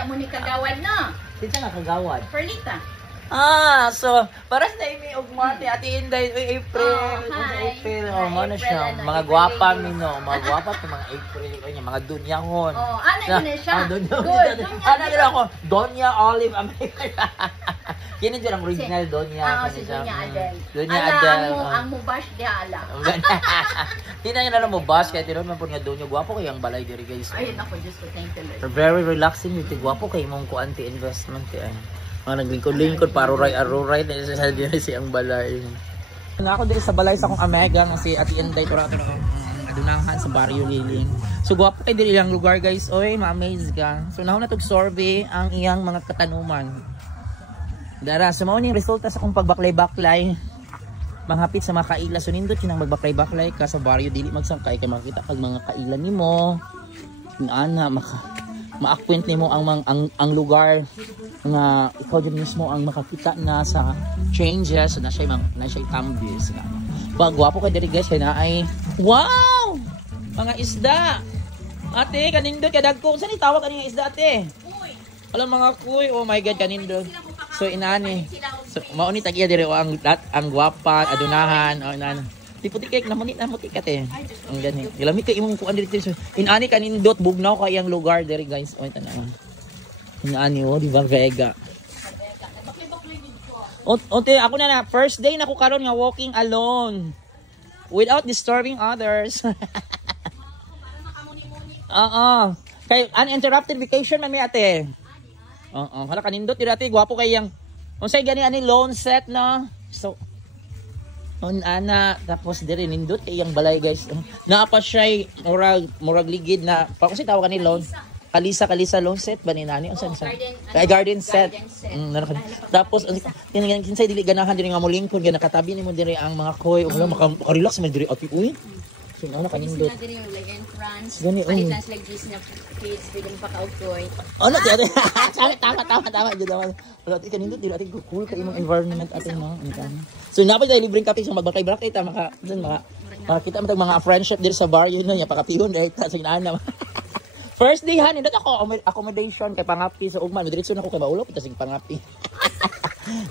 Diya mo ni kagawad na. Sita nga kagawad. Perlita. So, para sa imi ugmati Ate Inday, April, April, mo na siya, mga gwapa mino, mga gwapa to mga April, mga dunyahon. Ana yun siya. Good. Ana nila ako, Donya Olive America. Kini dyan ang original Donya. Si Donya Adel. Donya Adel. Ang mubash di ala. Tina yun mo bash, kaya tinon man po nga Donya, gwapo kayang balay diri guys. Ayun ako, Diyos ko, thank you Lord. Very relaxing, ito gwapo kayo mong kuanti investment kaya. Mga naglingkod-lingkod, paruray-aruray na isa sa diyan siyang balay. Ako dito sa balay sa akong amega nga si Ate Inday Turato na adunahan sa Barrio Liling. So guwapo kay diri ilang lugar guys. Oy, ma-amaze ka. So naho na tog survey ang iyang mga katanuman. Dara, so mao ning resulta sa akong pagbaklay-baklay. Manghapit sa mga kaila. So nindot yun ang magbaklay-baklay ka sa Barrio Dili magsangkay kay makita kag mga kaila nimo. Ana ma-acquaint nimo ang lugar nga ikaw din mismo ang makakita na sa changes na siya tambies na. Gwapo ka diri guys na ay wow! Mga isda. Ate kanindot kadagko. Saan itawag ani nga isda ate? Kuy. Alam mga kuy. Oh my god kanindot. So inani. So mao ni tag-iya diri ang gwapa adunahan o inani. Puti kay namunit ka te. Ang gani. Gilami kay imong kuan diri. So inani kanindot bugnaw kay ang lugar diri guys. O tanaw. Inani o di ba Vega. Ote ako na first day na ko karon nga walking alone without disturbing others. Kay uninterrupted vacation man mi ate. Hala kanindot diri ate gwapo kay yang unsay gani ani lone set na. So ana tapos diri nindot kay yang balay guys. Naa pa siya murag ligid na pa kasi tawag ni lone. Kalisa lone set ba ni nani unsa garden set. Tapos kinsay dili ganahan diri nga mo lingkod nga nakatabi nimo diri ang mga koy ug maka-relax man diri ati uy. So ana kanindot. Diri yung like in France. Gani Palitas like this na kids bigyan pa ka-outdoor. Ano ti ate? Tama jud naman. Wala ti kanindot diri ati cool kay imong environment atin no. So napay dai libreng kape sa magbakay-bakay ta makita mo mga friendship diri sa bar yun no nya pakapihon dai ta sa inana. First day han indot ako accommodation kay pangapi sa ugman diretso na ko kay maulo kita sig pangapi.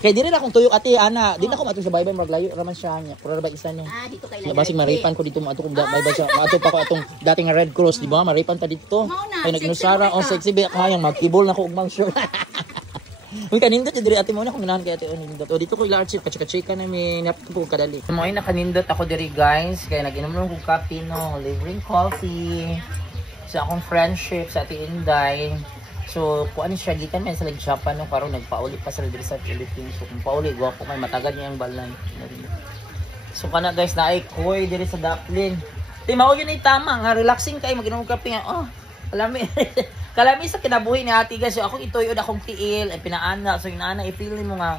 Kay diri na akong tuyok ate ana, di na ako mato sa baybay maglayo raman siya nya. Pura ba isa ni? Dito kay basig maripan ko dito maato ko baybay siya. Maato pa ko atong dating Red Cross, di ba? Maripan ta dito. Kay nag-inusara on sexy ba kayang magkibol na ko ugmang sure. Uy kanindot diri ate mo na kung ganahan kay ate nindot. O dito ko ila archive ka-chika na mi napto ko kadali. Mo ay nakanindot ako diri guys, kay nag-inom lang ko kape no, libreng coffee. Sa akong friendship sa Ate Inday. So, kuan siya gikan man sa Japan no karon nagpauli pa sa diri sa Philippines. So, kung pauli gwapo may matagal niya ang balay. So, kana guys na ay koy diri sa Daplin. Di mao yun ay tama nga relaxing kay mag-inom kape nga. Kalami sa kinabuhi ni Ate guys. So, ako itoy-od akong tiil ay pinaana. So, inaana i-feel mo nga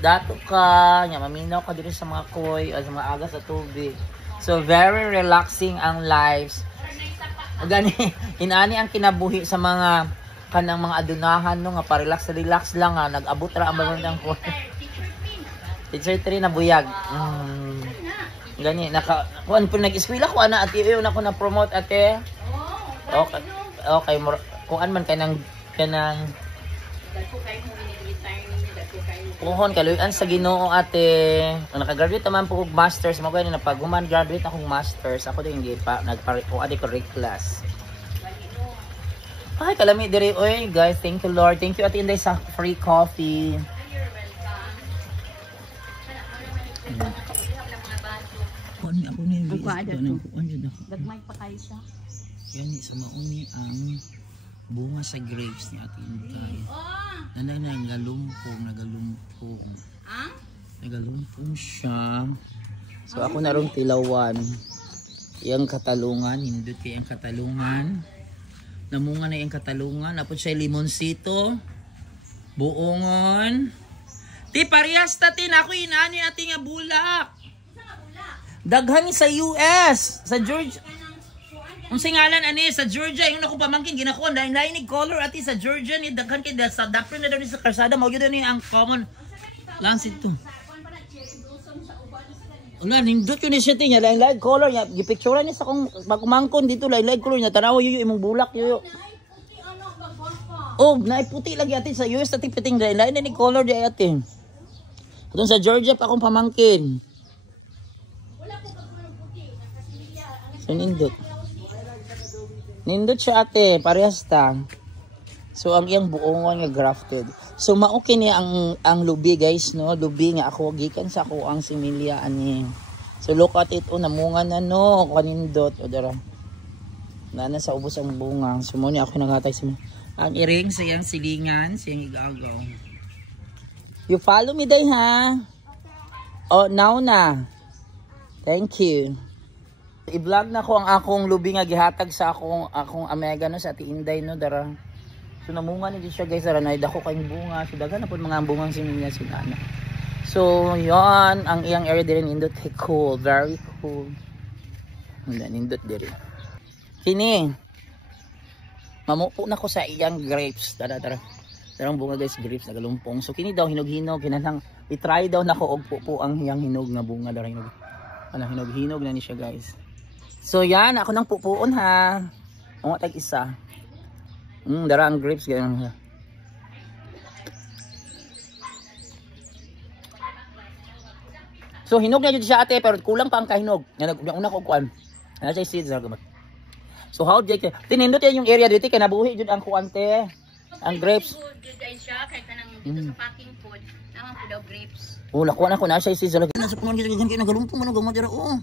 dato ka, nya maminaw ka diri sa mga koy o sa mga agas sa tubig. So, very relaxing ang lives. Gani inani ang kinabuhi sa mga kanang mga adunahan no nga pa-relax lang nga nag-abot ra ang bagong ko. Teacher 3 na buyag. Gani kuan po nag-eskwela ko ana ate uyon ako na promote ate. Okay kuan man kanang puhon kaluyan sa Ginoo ate. Naka-graduate naman po og masters mo gani na pag human graduate akong masters ako din gi pa nagpare-ko ade ko class. Ay kalami diri oy guys, thank you Lord. Thank you Ate Inday sa free coffee. Kuan ako ni Dagmay pa kayo siya. Yan sa mauni ang bunga sa grapes ni Ate Inday. Nagalumpong siya. So ako na rong tilawan. Yang katalungan, hindot kay ang katalungan. Namunga na yung katalungan. Napod siya limonsito. Buongon. Ti parehas ta tin ako inani ati nga bulak. Daghan sa US, sa Georgia. Unsay ngalan ani sa Georgia yung ako pamangkin ginako lain-lain ni color ati sa Georgia ni daghan kay sa dapper na daw ni sa karsada mao gyud ni ang common lansit to. Wala nindot yun ni setting niya lain-lain color niya gipicturean ni sa kong pagkumangkon dito lain-lain color niya tanaw yo imong bulak yo. Oh, naiputi lagi ate sa US ati piting dahil lain na ni color di ate. Doon sa Georgia pa akong pamangkin. So, nindot. Nindot siya ate, parehas ta. So, ang iyang buongon nga grafted. So, maoki niya ang lubi guys, no? Lubi nga ako, gikan sa ako ang similya ani. So, look at it, namunga na no, kanindot. O, dara. Nana sa ubos ang bunga. So, muna ako naghatay sa ang iring sa iyang silingan, sa iyang igagaw. You follow me day ha? Oh, now na. Thank you. I-vlog na ko ang akong lubi nga gihatag sa akong amega no sa Ate Inday no dara. So namunga ni siya guys dara nay dako kay bunga, so daghan na pud mga bungang sininya sinana. So yon ang iyang area dire nindot cool, very cool. Nindot dire. Kini. Mamupo na ko sa iyang grapes. Tara. Darang bunga guys, grapes nagalumpong. So kini daw hinog-hinog, kinahang i-try daw nako og pupo ang hiyang hinog nga bunga dara hinog. Ana hinog-hinog na ni siya guys. So yan, ako nang pupuon ha. Ang tag isa. Dara ang grapes ganyan. So hinog na jud siya ate pero kulang pa ang kahinog. Una ko kuan. Ana siya seeds ra gamot. So how jay tinindot yan yung area dito kay nabuhi jud ang kuante. Ang grapes. Good siya kahit kanang dito sa packing food. Naman po daw grapes. Oh, lakuan ako na siya seeds ra. Nasa punon gid kay nagalumpong man gamot dira. Oh.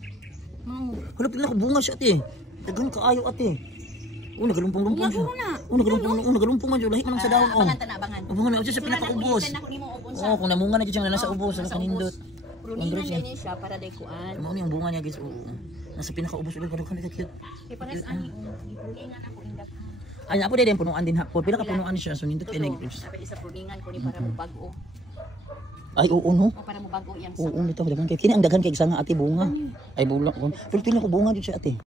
Halap na ko bunga siya ate. Dagan kaayo ate. Oh, nagalumpong-lumpong siya. Oh, nagalumpong man jud lahi man sa daon oh. Bangan ta na bangan. Bunga na siya sa pinakaubos. Oh, kung namunga na jud siya nasa ubos, sa kanindot. Runingan din siya para day kuan. Mao ni ang bunga niya guys. Oo. Nasa pinakaubos ulit kadughan ka cute. Kay pares ani gipulingan ako indak. Ay, ako din punuan din hapon. Pila ka punuan siya so nindot kay grapes. Sabi isa pulingan ko ni para mo bag-o. Ay, oo no. O para mo bag-o yang Oo, nito daghan kay kini ang daghan kay isang ate bunga. Ay bulak ko. Pero pila ko bunga jud siya ate.